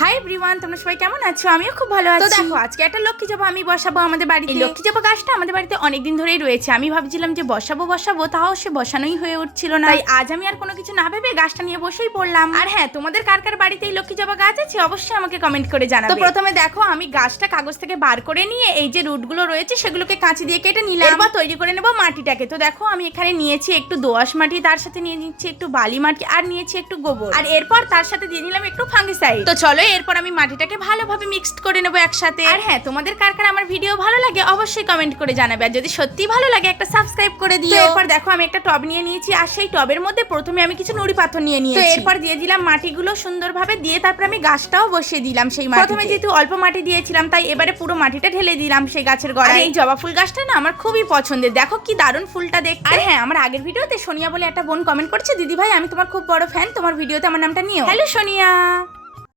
Hi everyone, তোমরা সবাই কেমন আছো? আমিও খুব ভালো আছি। তো দেখো, আজকে একটা লক্ষ্মী জবা আমি বসাবো আমাদের বাড়িতে। এই লক্ষ্মী জবা গাছটা আমাদের বাড়িতে অনেকদিন ধরেই রয়েছে। আমি ভাবছিলাম যে বসাবো, তাও সে বসানোই হয়ে উঠছিল না। তাই আজ আমি আর কোনো কিছু না ভেবে গাছটা নিয়ে বসেই পড়লাম। আর হ্যাঁ, তোমাদের কার কার বাড়িতে এই লক্ষ্মী জবা গাছ আছে অবশ্যই আমাকে কমেন্ট করে জানাবে। তো প্রথমে দেখো, আমি গাছটা কাগজ থেকে বার করে নিয়ে এই যে রুটগুলো রয়েছে সেগুলোকে কাঁচি দিয়ে কেটে নিলাম। এরপর তৈরি করে নেবো মাটিটাকে। তো দেখো, আমি এখানে নিয়েছি একটু দোআঁশ মাটি, তার সাথে নিয়ে নিচ্ছি একটু বালি মাটি, আর নিয়েছি একটু গোবর, আর এরপর তার সাথে দিয়ে নিলাম একটু ফাঙ্গিসাইড। তো চলো, এরপর আমি মাটিটাকে ভালোভাবে মিক্সড করে নেবো একসাথে। আর হ্যাঁ, তোমাদের কার কার আমার ভিডিও ভালো লাগে অবশ্যই কমেন্ট করে জানাবে, আর যদি সত্যি ভালো লাগে একটা সাবস্ক্রাইব করে দিও। এরপর দেখো, আমি একটা টব নিয়ে নিয়েছি, আর সেই টবের মধ্যে প্রথমে আমি কিছু নুড়ি পাথর নিয়ে নিয়েছি। তো এরপর দিয়ে দিলাম মাটিগুলো সুন্দরভাবে, দিয়ে তারপর আমি গাছটাও বসিয়ে দিলাম সেই মাটিতে। প্রথমে যেহেতু অল্প মাটি দিয়েছিলাম, তাই এবারে পুরো মাটিটা ঢেলে দিলাম সেই গাছের গোড়ায়। এই জবা ফুল গাছটা না আমার খুবই পছন্দের, দেখো কি দারুণ ফুলটা দেখতে। আর হ্যাঁ, আমার আগের ভিডিওতে সোনিয়া বলে একটা বোন কমেন্ট করছে, দিদি ভাই আমি তোমার খুব বড় ফ্যান, তোমার ভিডিওতে আমার নামটা নিও। হ্যালো সোনিয়া।